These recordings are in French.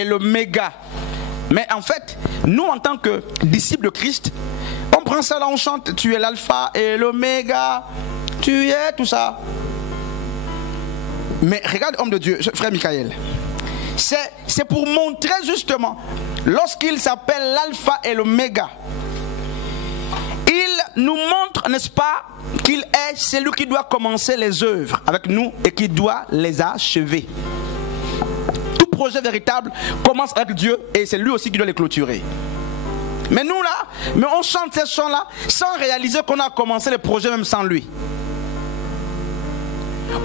et l'oméga. Mais en fait, nous en tant que disciples de Christ, on prend ça là, on chante, tu es l'alpha et l'oméga, tu es tout ça. Mais regarde, homme de Dieu, frère Michael, c'est pour montrer justement, lorsqu'il s'appelle l'alpha et l'oméga, il nous montre, n'est-ce pas, qu'il est celui qui doit commencer les œuvres avec nous et qui doit les achever. Tout projet véritable commence avec Dieu et c'est lui aussi qui doit les clôturer. Mais nous là, on chante ces chants-là sans réaliser qu'on a commencé les projets même sans lui.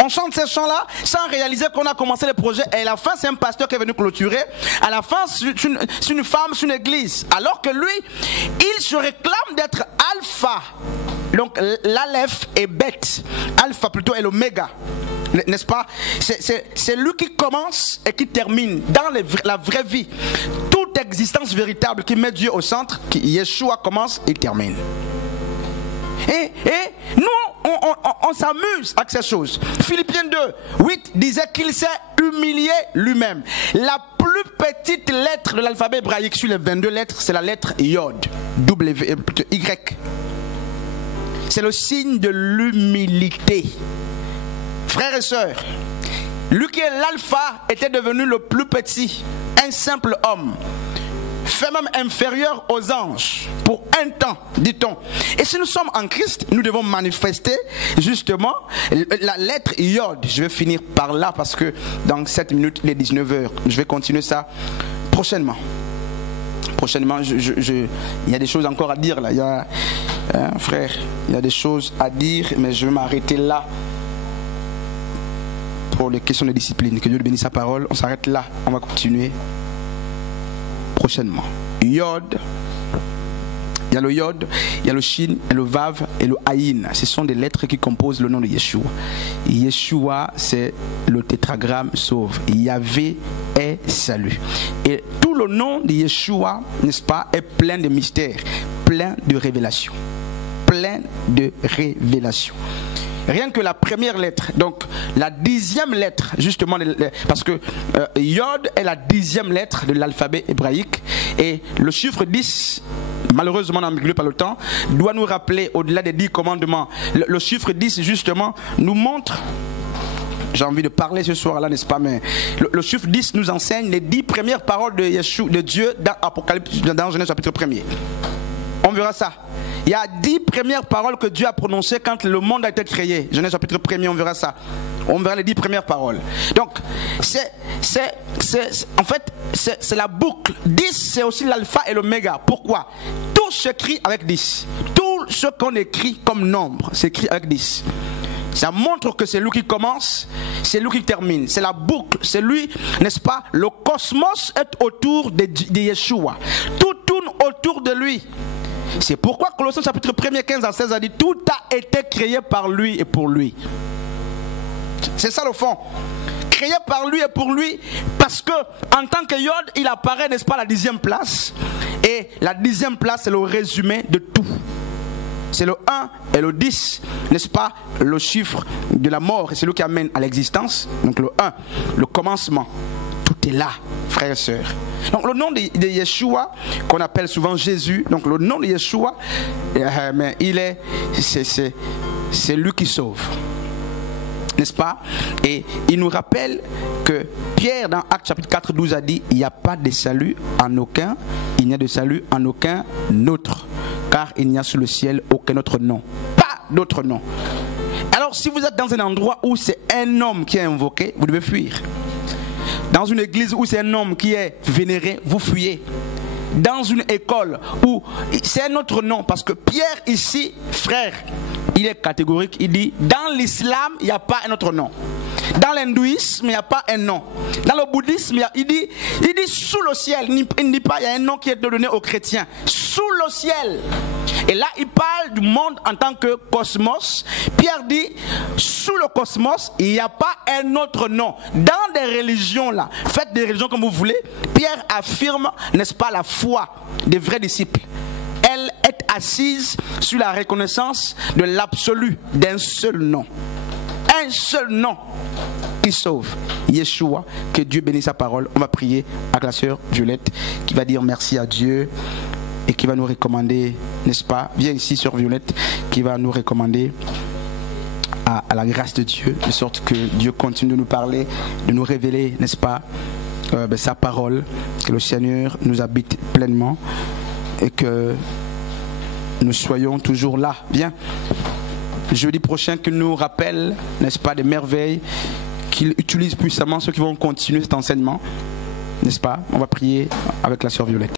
On chante ces chants-là sans réaliser qu'on a commencé les projets. Et à la fin, c'est un pasteur qui est venu clôturer. À la fin, c'est une femme, c'est une église. Alors que lui, il se réclame d'être alpha. Donc l'alef est bête. Alpha plutôt est l'oméga. N'est-ce pas? C'est lui qui commence et qui termine dans la vraie vie. Toute existence véritable qui met Dieu au centre, qui Yeshua commence et termine. Et nous, on s'amuse avec ces choses. Philippiens 2:8 disait qu'il s'est humilié lui-même. La plus petite lettre de l'alphabet hébraïque sur les 22 lettres, c'est la lettre Yod. Y. C'est le signe de l'humilité. Frères et sœurs, lui qui est l'alpha était devenu le plus petit, un simple homme, fait même inférieur aux anges pour un temps, dit-on. Et si nous sommes en Christ, nous devons manifester justement la lettre Yod. Je vais finir par là parce que dans 7 minutes, il est 19h. Je vais continuer ça prochainement. Prochainement, il y a des choses encore à dire là. Il y a, frère, il y a des choses à dire, mais je vais m'arrêter là pour les questions de discipline. Que Dieu bénisse sa parole. On s'arrête là. On va continuer prochainement. Yod, il y a le Yod, il y a le Shin, et le Vav et le Aïn. Ce sont des lettres qui composent le nom de Yeshua. Yeshua, c'est le tétragramme sauve. Yahvé est salut. Et tout le nom de Yeshua, n'est-ce pas, est plein de mystères, plein de révélations. Plein de révélations. Rien que la première lettre, donc la 10e lettre, justement, parce que Yod est la 10e lettre de l'alphabet hébraïque et le chiffre 10, malheureusement ambiguë par le temps, doit nous rappeler au-delà des 10 commandements. Le chiffre 10, justement, nous montre, j'ai envie de parler ce soir-là, n'est-ce pas, mais le chiffre 10 nous enseigne les 10 premières paroles de Yeshua, de Dieu dans Apocalypse, dans Genèse chapitre 1er. On verra ça. Il y a 10 premières paroles que Dieu a prononcées quand le monde a été créé. Genèse chapitre 1er, on verra ça. On verra les 10 premières paroles. Donc, en fait, c'est la boucle. 10, c'est aussi l'alpha et l'oméga. Pourquoi? Tout s'écrit avec 10. Tout ce qu'on écrit comme nombre s'écrit avec 10. Ça montre que c'est lui qui commence, c'est lui qui termine. C'est la boucle, c'est lui, n'est-ce pas? Le cosmos est autour de Yeshua. Tout tourne autour de lui. C'est pourquoi Colossiens chapitre 1er 15 à 16 a dit tout a été créé par lui et pour lui. C'est ça le fond. Créé par lui et pour lui, parce que en tant que Yod, il apparaît, n'est-ce pas, à la 10e place. Et la 10e place, c'est le résumé de tout. C'est le 1 et le 10, n'est-ce pas, le chiffre de la mort, et c'est lui qui amène à l'existence. Donc le 1, le commencement. Tout est là, frères et sœurs. Donc le nom de Yeshua, qu'on appelle souvent Jésus, donc le nom de Yeshua, mais c'est lui qui sauve. N'est-ce pas? Et il nous rappelle que Pierre dans Actes chapitre 4, 12 a dit, il n'y a pas de salut en aucun, il n'y a de salut en aucun autre, car il n'y a sous le ciel aucun autre nom. Pas d'autre nom. Alors si vous êtes dans un endroit où c'est un homme qui est invoqué, vous devez fuir. Dans une église où c'est un homme qui est vénéré, vous fuyez. Dans une école où c'est un autre nom, parce que Pierre ici, frère, il est catégorique, il dit, dans l'islam, il n'y a pas un autre nom. Dans l'hindouisme, il n'y a pas un nom. Dans le bouddhisme, il dit sous le ciel. Il ne dit pas il y a un nom qui est donné aux chrétiens. Sous le ciel. Et là, il parle du monde en tant que cosmos. Pierre dit, sous le cosmos, il n'y a pas un autre nom. Dans des religions là, faites des religions comme vous voulez, Pierre affirme, n'est-ce pas, la foi des vrais disciples. Elle est assise sur la reconnaissance de l'absolu d'un seul nom. Un seul nom. il sauve. Yeshua, que Dieu bénisse sa parole. On va prier avec la sœur Violette qui va dire merci à Dieu et qui va nous recommander, n'est-ce pas? Viens ici, sœur Violette, qui va nous recommander à la grâce de Dieu, de sorte que Dieu continue de nous parler, de nous révéler, n'est-ce pas, sa parole, que le Seigneur nous habite pleinement et que nous soyons toujours là. Viens. Jeudi prochain, qu'il nous rappelle, n'est-ce pas, des merveilles, qu'il utilise puissamment ceux qui vont continuer cet enseignement, n'est-ce pas? On va prier avec la sœur Violette.